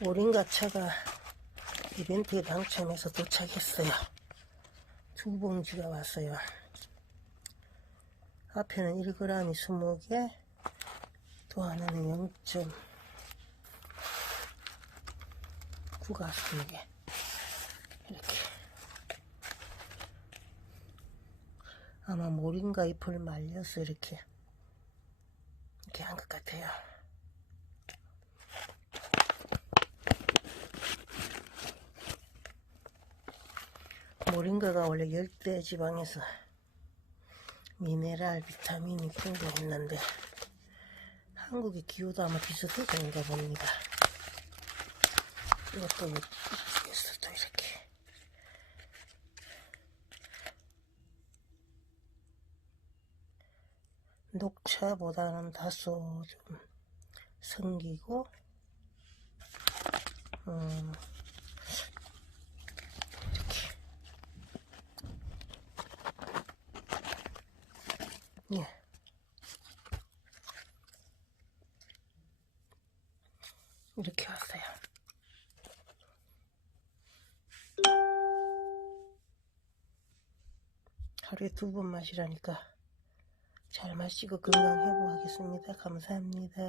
오링가차가 이벤트에 당첨해서 도착했어요. 두 봉지가 왔어요. 앞에는 1g이 20개, 또 하나는 0.9가 20개. 이렇게. 아마 모링가 잎을 말려서 이렇게, 이렇게 한 것 같아요. 모링가가 원래 열대 지방에서 미네랄, 비타민이 풍부했는데 한국의 기후도 아마 비슷해 그런가 봅니다. 이것도 이쪽에서 또 이렇게 녹차보다는 다소 좀 성기고 음, 예. 이렇게 왔어요. 하루에 두 번 마시라니까 잘 마시고 건강 회복하겠습니다. 감사합니다.